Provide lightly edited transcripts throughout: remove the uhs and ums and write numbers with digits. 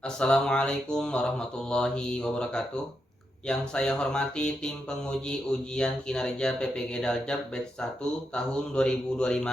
Assalamualaikum warahmatullahi wabarakatuh. Yang saya hormati tim penguji ujian kinerja PPG Daljab Batch 1 tahun 2025.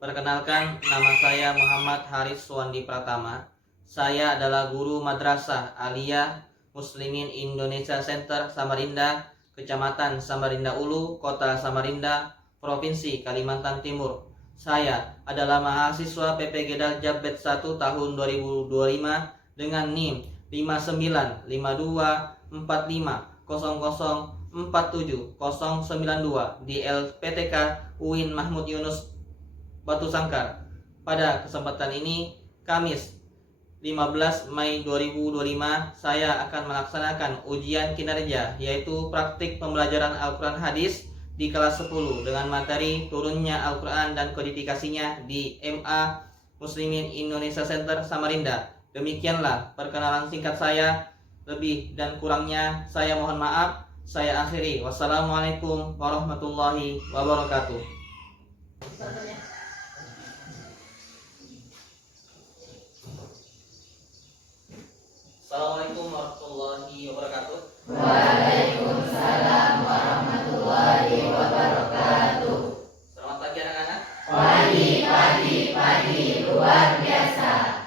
Perkenalkan, nama saya Muhammad Haris Suwandi Pratama. Saya adalah guru madrasah Aliyah Muslimin Indonesia Center Samarinda, Kecamatan Samarinda Ulu, Kota Samarinda, Provinsi Kalimantan Timur. Saya adalah mahasiswa PPG Daljab Batch 1 tahun 2025 dengan NIM 59524500479092 di LPTK UIN Mahmud Yunus Batu Sangkar. Pada kesempatan ini, Kamis 15 Mei 2025, saya akan melaksanakan ujian kinerja, yaitu praktik pembelajaran Al-Quran Hadis di kelas 10 dengan materi turunnya Al-Quran dan kodifikasinya di MA Muslimin Indonesia Center Samarinda. Demikianlah perkenalan singkat saya. Lebih dan kurangnya saya mohon maaf. Saya akhiri. Wassalamualaikum warahmatullahi wabarakatuh. Assalamualaikum warahmatullahi wabarakatuh. Waalaikumsalam warahmatullahi wabarakatuh. Selamat pagi anak-anak. Pagi luar biasa.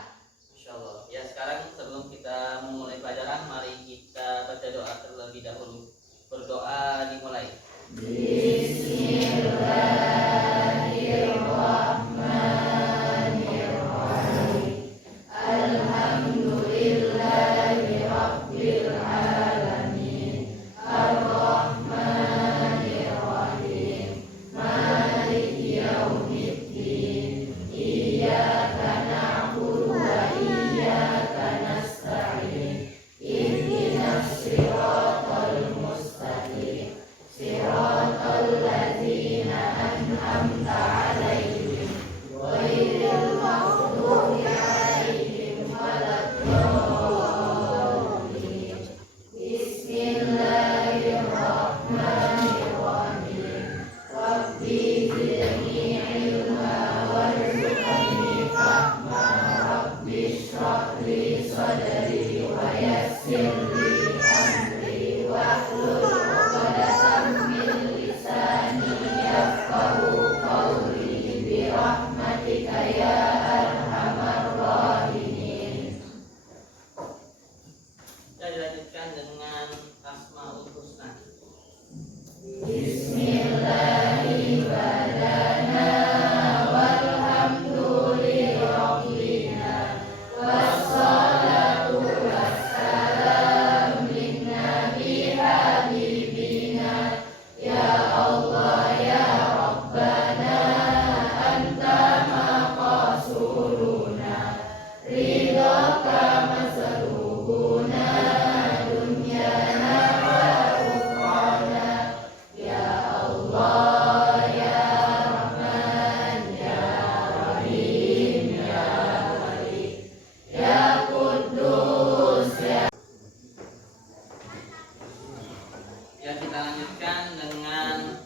Insyaallah. Ya, sekarang sebelum kita memulai pelajaran, mari kita baca doa terlebih dahulu. Berdoa dimulai. Bismillahirrahmanirrahim. Alhamdulillahi rabbil alamin. Ar-Rahmanir-Rahim. Maliki yaumiddin. Iyyaka na'budu wa iyyaka nasta'in. Ihdinas siratal mustaqim. Siratal ladzina an'amta 'alaihim ghairil maghdubi 'alaihim waladdallin. Bismillahirrahmanirrahim. Rabbi zidni 'ilma warzuqni fahma. Rabbi shrah li sadri wa yassir li amri wahlul 'uqdatam min lisani yafqahu qawli bi rahmatika ya arhamar rahimin. Dan dilanjutkan dengan Asmaul Husna. Bismillahi badana walhamdulillahina wassalatu wassalam linnabi habibina ya Allah ya Rabbana anta maqasuruna ridhaka masalubuna dunyana wa ukhrana ya Allah ya Rahman ya Rahim ya Malik ya Quddus ya. Ya, kita lanjutkan dengan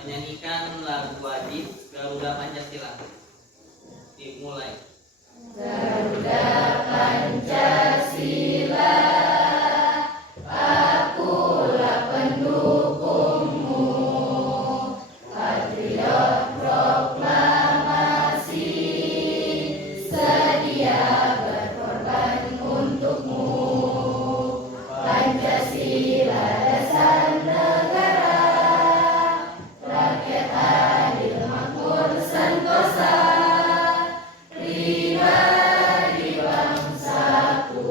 menyanyikan lagu wajib Garuda Pancasila. Dimulai. Garuda Pancasila, akulah pendukungmu, patriot proklamasi, sedia berkorban untukmu. Pancasila dasar negara, rakyat adil makmur sentosa, pribadi bangsaku.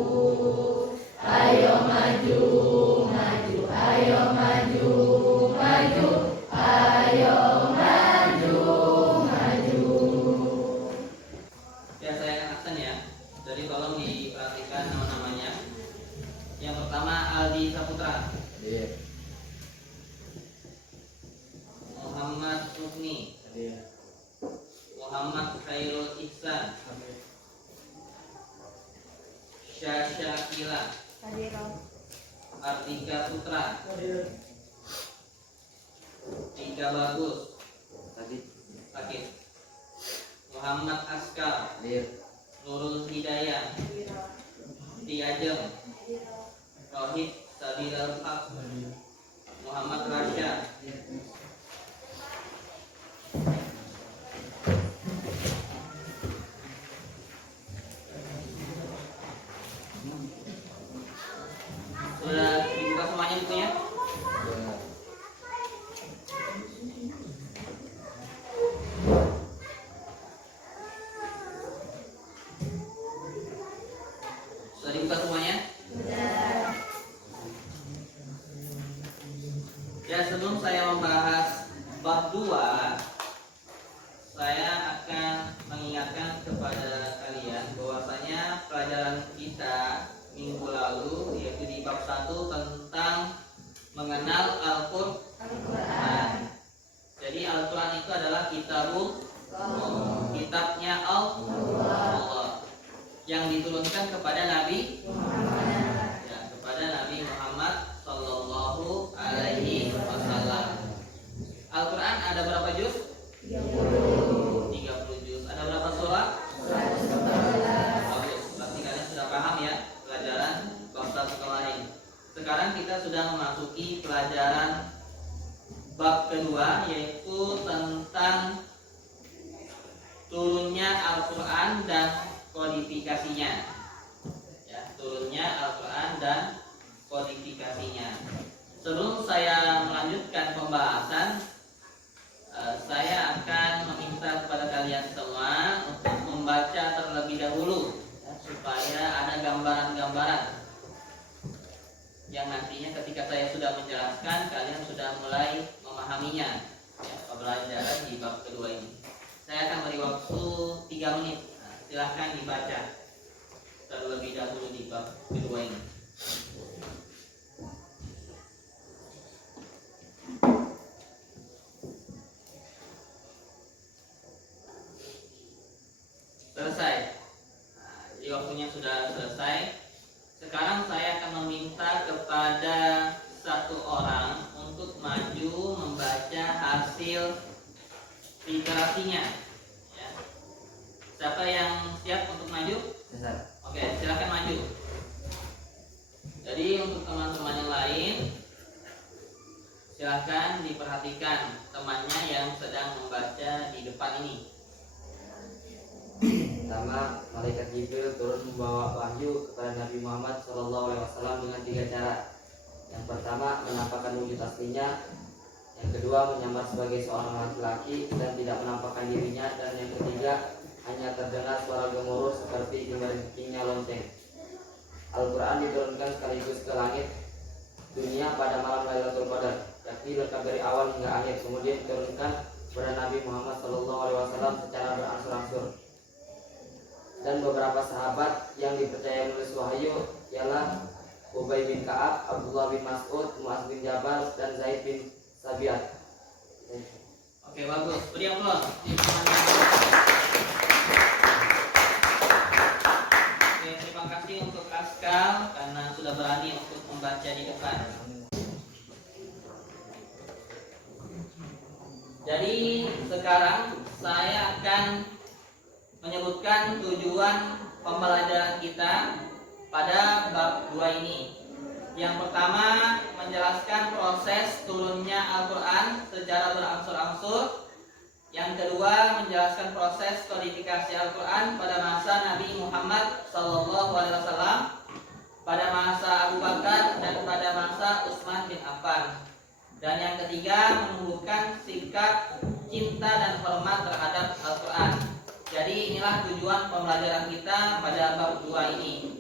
Ayo maju, maju, ayo maju, maju, ayo maju, maju. Ya, saya akan aksen ya. Jadi tolong diperhatikan nama-namanya. Yang pertama Aldi Saputra, Muhammad Sukni, Muhammad Khairul Ihsan, Syasha Kila, Artika Putra, Tika Bagus, Akif, Muhammad Askar, Nurul Hidayah, Siti Ajeng, Rohit Sabilal Haq, Muhammad Rasya, sudah dibuka semuanya bukunya? Sudah dibuka semuanya? Ya, sebelum saya membahas bab 2, saya akan mengingatkan kepada kalian bahwasanya pelajaran kita minggu lalu yaitu di bab 1 tentang mengenal Al-Qur'an. Jadi Al-Qur'an itu adalah kitabnya Allah yang diturunkan kepada Nabi Muhammad sallallahu alaihi wasallam. Al-Qur'an ada berapa juz? 30 juz. Ada berapa surah? 114. Berarti kalian sudah paham ya pelajaran bab kemarin. Sekarang kita sudah memasuki pelajaran bab kedua, yaitu tentang turunnya Al-Qur'an dan kodifikasinya. Ya, turunnya Al-Qur'an dan kodifikasinya. Sebelum saya melanjutkan pembahasan, saya akan meminta kepada kalian semua untuk membaca terlebih dahulu ya, supaya ada gambaran-gambaran yang nantinya ketika saya sudah menjelaskan kalian sudah mulai memahaminya ya, pembelajaran di bab kedua ini. Saya akan beri waktu 3 menit. Nah, silahkan dibaca terlebih dahulu di bab kedua ini. Selesai. Nah, jadi waktunya sudah selesai. Sekarang saya akan meminta kepada satu orang untuk maju membaca hasil literasinya. Ya. Siapa yang siap untuk maju? Oke, silakan maju. Jadi untuk teman-teman yang lain, silakan diperhatikan temannya yang sedang membaca di depan ini. Pertama, malaikat Jibril turun membawa wahyu kepada Nabi Muhammad SAW dengan 3 cara. Yang pertama, menampakkan wujud aslinya. Yang kedua, menyamar sebagai seorang laki-laki dan tidak menampakkan dirinya. Dan yang ketiga, hanya terdengar suara gemuruh seperti dimeringkingnya lonceng. Al-Quran diturunkan sekaligus ke langit dunia pada malam Lailatul Qadar, yakni lengkap dari awal hingga akhir. Kemudian diturunkan kepada Nabi Muhammad SAW secara berangsur-angsur. Dan beberapa sahabat yang dipercaya menulis wahyu ialah Ubay bin Ka'ab, Abdullah bin Mas'ud, Mu'adz bin Jabal, dan Zaid bin Sabiat. Oke, bagus. Beri aplaus. Oke, terima kasih untuk Askal karena sudah berani untuk membaca di depan. Jadi sekarang saya akan menyebutkan tujuan pembelajaran kita pada bab 2 ini. Yang pertama, menjelaskan proses turunnya Al-Quran secara berangsur-angsur. Yang kedua, menjelaskan proses kodifikasi Al-Quran pada masa Nabi Muhammad SAW, pada masa Abu Bakar dan pada masa Utsman bin Affan. Dan yang ketiga, menumbuhkan sikap cinta dan hormat terhadap Al-Quran. Jadi inilah tujuan pembelajaran kita pada bab 2 ini.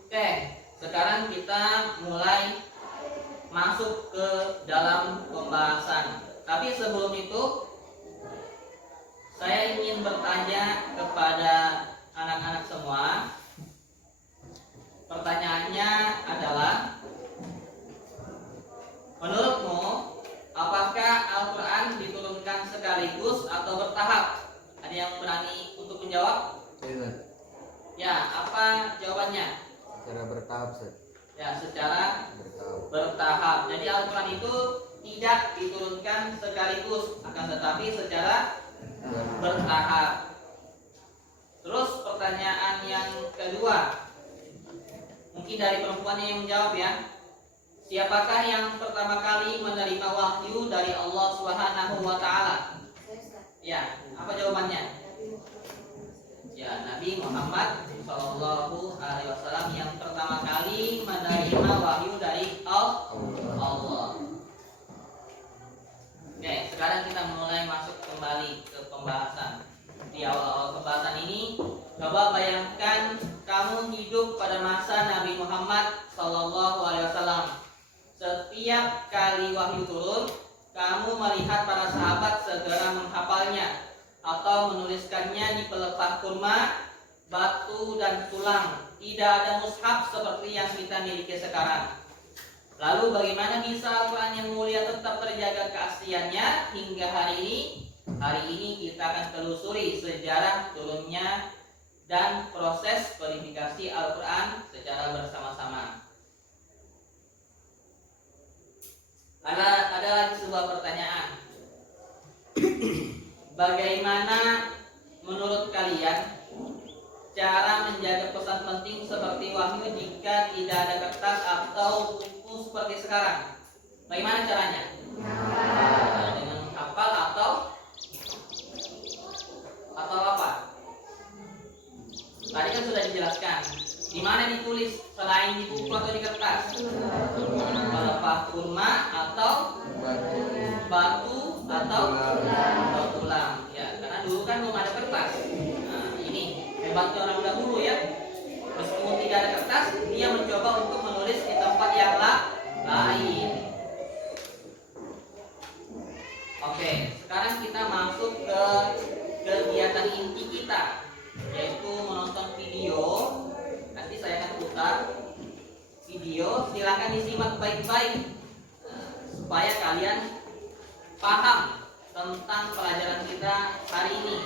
Oke, sekarang kita mulai masuk ke dalam pembahasan. Tapi sebelum itu, saya ingin bertanya kepada anak-anak semua. Pertanyaannya adalah, menurutmu apakah Al-Quran diturunkan sekaligus atau bertahap? Ada yang berani untuk menjawab? Ya, apa jawabannya? Secara bertahap, Sir. Ya, secara Bertahap. Jadi Al-Quran itu tidak diturunkan sekaligus, akan tetapi secara bertahap. Terus pertanyaan yang yang kedua, mungkin dari perempuannya yang menjawab ya. Siapakah yang pertama kali menerima wahyu dari Allah Subhanahu wa taala? Ya, apa jawabannya? Ya, Nabi Muhammad Shallallahu alaihi wasallam yang pertama kali menerima wahyu dari Allah. Oke, sekarang kita mulai masuk kembali ke pembahasan. Di awal-awal pembahasan ini, coba bayangkan kamu hidup pada masa Nabi Muhammad Shallallahu alaihi wasallam. Setiap kali wahyu turun, kamu melihat para sahabat segera menghafalnya atau menuliskannya di pelepah kurma, batu dan tulang. Tidak ada mushaf seperti yang kita miliki sekarang. Lalu bagaimana bisa Al-Quran yang mulia tetap terjaga keasliannya hingga hari ini? Hari ini kita akan telusuri sejarah turunnya dan proses verifikasi Al-Quran secara bersama-sama. Ada lagi sebuah pertanyaan. Bagaimana menurut kalian cara menjaga pesan penting seperti wahyu jika tidak ada kertas atau buku seperti sekarang? Bagaimana caranya? Dengan menghafal atau apa? Tadi kan sudah dijelaskan. Di mana ditulis selain di buku atau di kertas? Pelepah kurma atau batu atau tulang. Ya, karena dulu kan belum ada kertas. Nah, ini hebatnya orang dahulu ya. Meskipun tidak ada kertas, dia mencoba untuk menulis di tempat yang lain. Oke, sekarang kita masuk ke kegiatan inti kita, yaitu menonton video. Nanti saya akan putar video, silakan disimak baik-baik supaya kalian paham tentang pelajaran kita hari ini.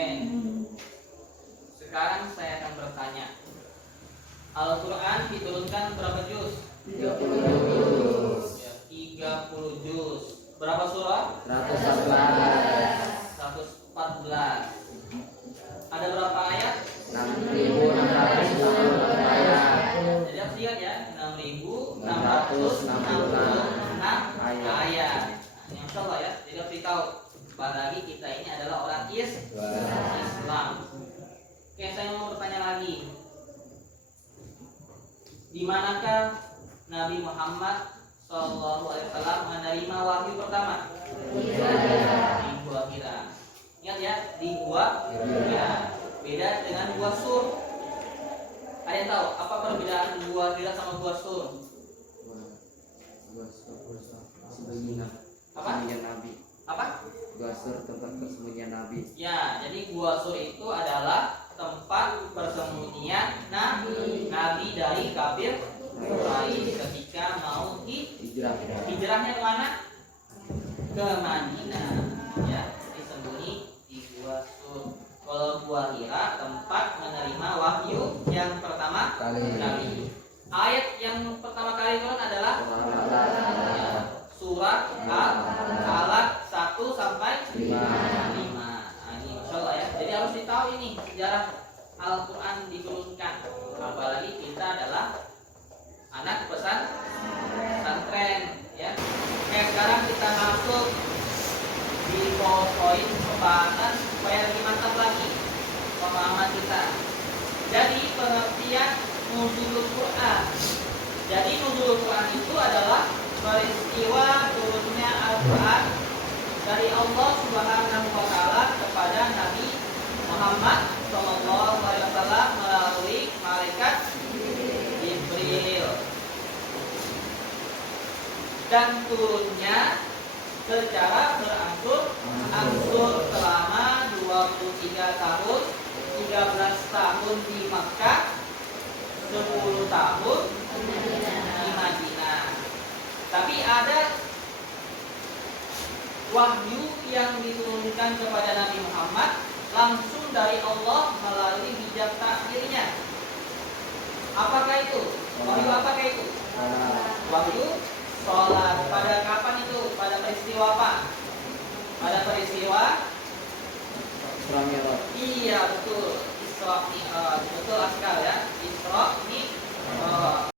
Oke. Sekarang saya akan bertanya. Al-Quran diturunkan berapa juz? 30 juz. Berapa surah? 114. Ada berapa ayat? 6.666 ayat. Jadi harus lihat ya, 6.666 ayat. Insya Allah ya, jadi harus ditahu. Apalagi kita ini adalah orang Islam. Oke, saya mau bertanya lagi. Di manakah Nabi Muhammad SAW menerima wahyu pertama? Di Gua Hira. Ingat ya, di Gua Hira. Beda dengan Gua Sur. Ada yang tahu apa perbedaan Gua Hira sama Gua Sur? Apa? Nabi. Apa? Gua Sur tempat persembunyian Nabi. Ya, jadi Gua Sur itu adalah tempat persembunyian Nabi dari kafir Quraisy ketika mau hijrahnya kemana? Ke Madinah. Ya, disembunyi di Gua Sur. Kalau Gua Hira tempat menerima wahyu yang pertama kali. Ayat yang pertama kali turun adalah surat Al-Alaq 1 sampai 5. Nah, ini insyaallah ya. Jadi harus ditahu ini sejarah Al-Quran diturunkan. Apalagi kita adalah anak pesantren ya. Oke, sekarang kita masuk di poin pembahasan supaya lebih mantap lagi pemahaman kita. Jadi pengertian nuzulul Quran. Jadi nuzulul Quran itu adalah peristiwa turunnya Al-Quran dari Allah Subhanahu wa taala kepada Nabi Muhammad SAW melalui malaikat Jibril. Dan turunnya secara berangsur-angsur selama 23 tahun, 13 tahun di Makkah, 10 tahun di Madinah. Tapi ada wahyu yang diturunkan kepada Nabi Muhammad langsung dari Allah melalui hijab takdirnya. Apakah itu? Wahyu apakah itu? Wahyu sholat. Pada kapan itu? Pada peristiwa apa? Pada peristiwa Isra Mi'raj. Iya betul, Isra Mi'raj. Betul sekali ya, Isra Mi'raj.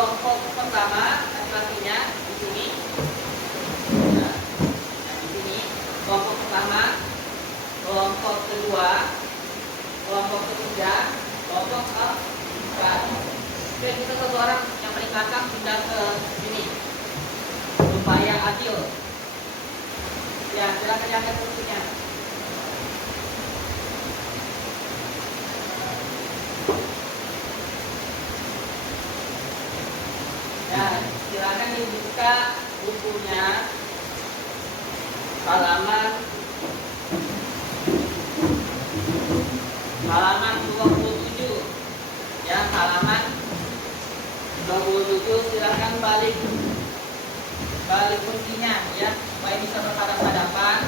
Kelompok pertama laki-lakinya di sini. Nah, di sini kelompok pertama, kelompok kedua, kelompok ketiga, kelompok keempat. Oke, kita satu orang yang paling belakang pindah ke sini supaya adil. Ya, silakan diangkat kursinya. Ya, silakan dibuka bukunya halaman 27. Ya, halaman 27, silakan balik kursinya ya, supaya bisa berhadapan-hadapan,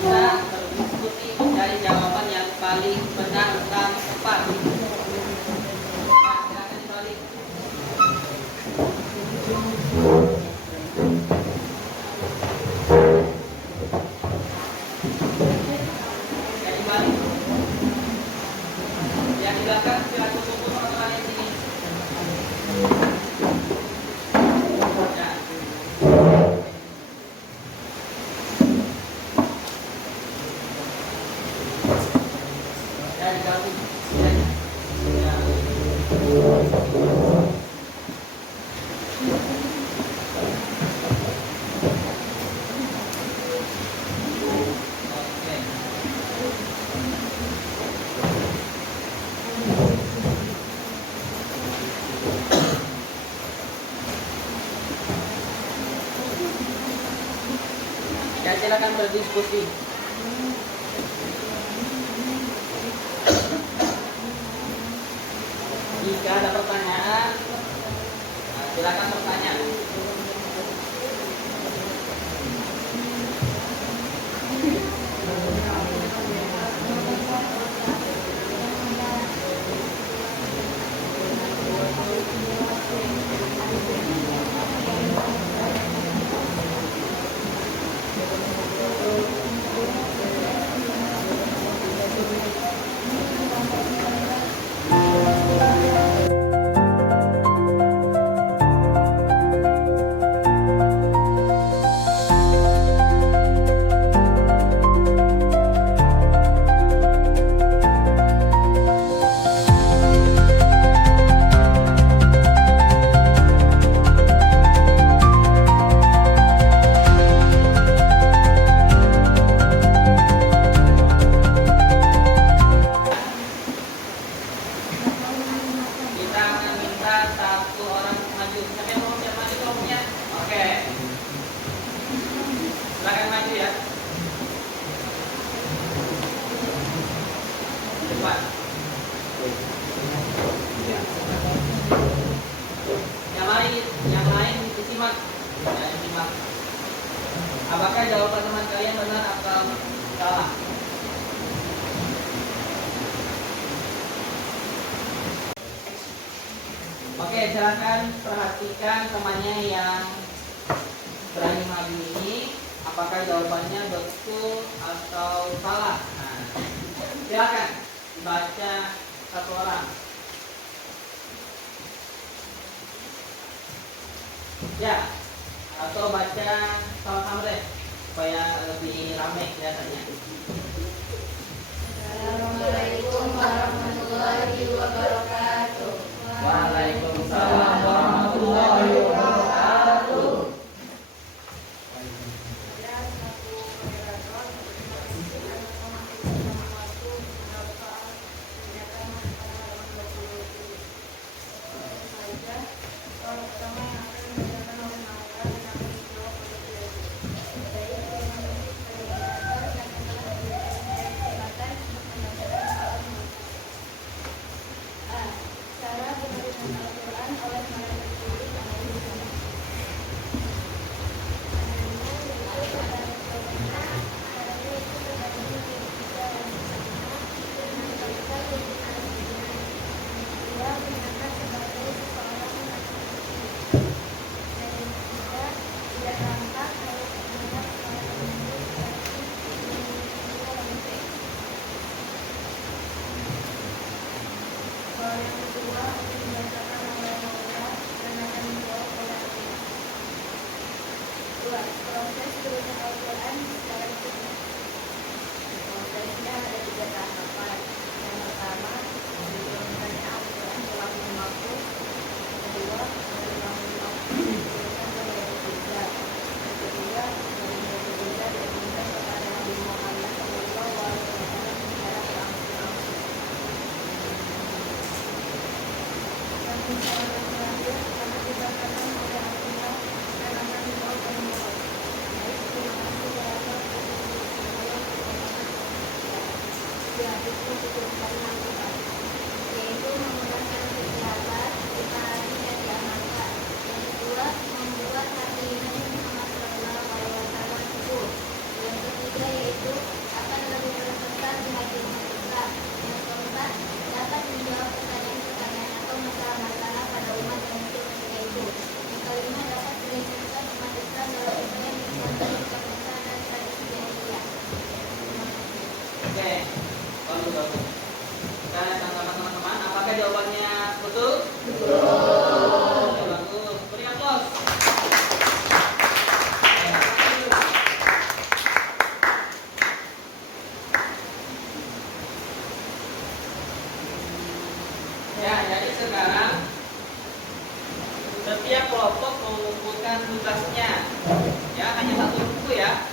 bisa berdiskusi mencari jawaban yang paling benar dan tepat. Nah, silakan dibalik. Ya, dibalik. Yang di belakang silakan kumpul teman-teman di sini. Ya. Ya, digabung. Ya. Ya. Oke. Ya, silakan berdiskusi. Jika ada pertanyaan, silakan bertanya. Kita akan minta satu orang maju. Siapa yang mau maju kelompoknya? Oke. Silakan maju ya. Cepat. Yang lain disimak. Ya, disimak. Apakah jawaban teman kalian benar atau salah? Oke, silakan perhatikan temannya yang berani maju ini, apakah jawabannya betul atau salah. Nah, silakan dibaca satu orang. Ya, atau baca sama-sama deh, supaya lebih ramai kelihatannya. Assalamualaikum warahmatullahi wabarakatuh. Waalaikumsalam warahmatullahi wabarakatuh. proses turunnya Al-Quran secara detail. Prosesnya ada 3 tahapan. Yang pertama, diturunkannya Al-Quran ke Lauhul Mahfuz. Yang kedua, dari Lauhul Mahfuz diturunkan ke Baitul Izzah. Yang ketiga, dari Baitul Izzah diturunkan kepada Nabi Muhammad SAW secara berangsur-angsur. Yang persoalan terakhir akan dibacakan oleh Al-Quran dan akan dibawa ke Muhammad. Baik, terima kasih kepada ya, itu diturunkan Al-Quran, yaitu memudahkan kesehatan, usaha yang diamalkan. Yang kedua, membuat hati Nabi Muhammad SAW subur. Yang ketiga yaitu akan lebih berkesan di hati umat Islam. Yang keempat, dapat menjawab pertanyaan-pertanyaan atau masalah-masalah pada umat yang hidup ketika itu. Yang kelima, dapat mengingatkan umat Islam dalam upaya meningkatkan kebiasaan dan tradisi jahiliyah. Oke, bagus. Kita sama-sama teman-teman, apakah jawabannya betul? Betul. Bagus. Beri aplaus. Ya, jadi sekarang setiap kelompok mengumpulkan tugasnya. Ya, hanya satu buku ya.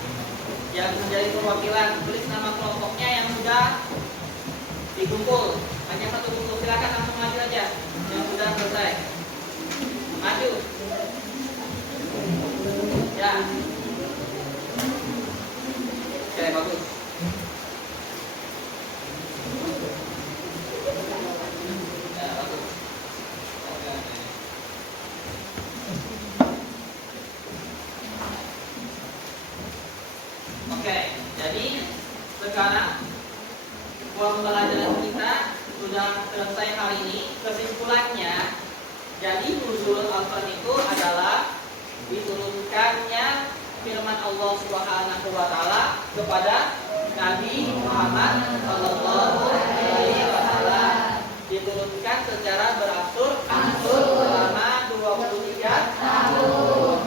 Yang menjadi perwakilan, tulis nama kelompoknya yang sudah dikumpul. Hanya satu buku, silakan langsung maju aja yang sudah selesai. Maju. Ya. Oke, bagus. Ya, bagus. Oke. Oke, jadi sekarang pembelajaran kita sudah selesai hari ini. Kesimpulannya, jadi nuzul Al-Quran itu adalah diturunkannya firman Allah Subhanahu wa taala kepada Nabi Muhammad sallallahu alaihi wasallam. Diturunkan secara berangsur-angsur selama 23 tahun.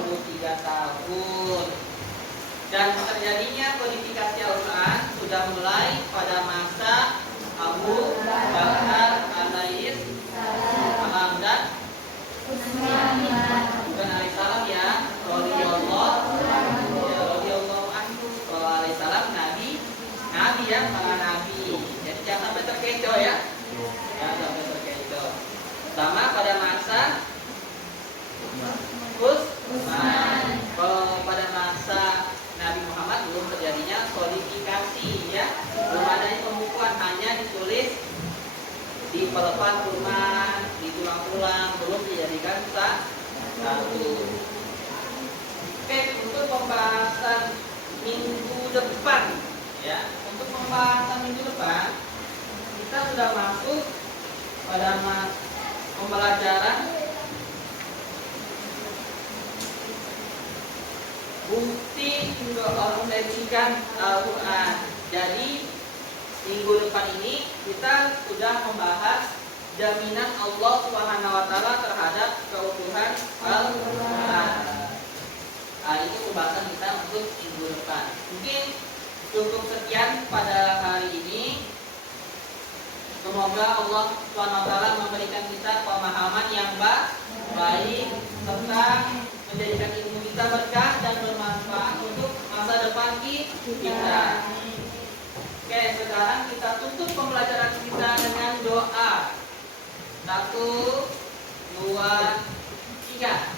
Dan terjadinya kodifikasi Al-Quran sudah mulai pada masa Abu Bakar alaihi salam dan bukan alaihissalam ya, radhiyallahu anhu alaihissalam, nabi ya, para nabi. Jadi jangan sampai terkecoh ya. Jangan sampai terkecoh. Sama pada masa Utsman. Kalau pada masa Nabi Muhammad belum terjadinya kodifikasi ya, belum adanya pembukuan, hanya ditulis di pelepan rumah, di tulang-tulang, belum dijadikan satu. Oke, untuk pembahasan minggu depan ya, untuk pembahasan minggu depan kita sudah masuk pada pembelajaran bukti mendefinisikan Al-Quran. Jadi minggu depan ini kita sudah membahas jaminan Allah Subhanahu wa taala terhadap keutuhan Al-Quran. Itu pembahasan kita untuk minggu depan. Mungkin cukup sekian pada hari ini. Semoga Allah Subhanahu wa taala memberikan kita pemahaman yang baik serta menjadikan ilmu kita berkah dan bermanfaat untuk masa depan kita. Oke, sekarang kita tutup pembelajaran kita dengan doa. 1, 2, 3.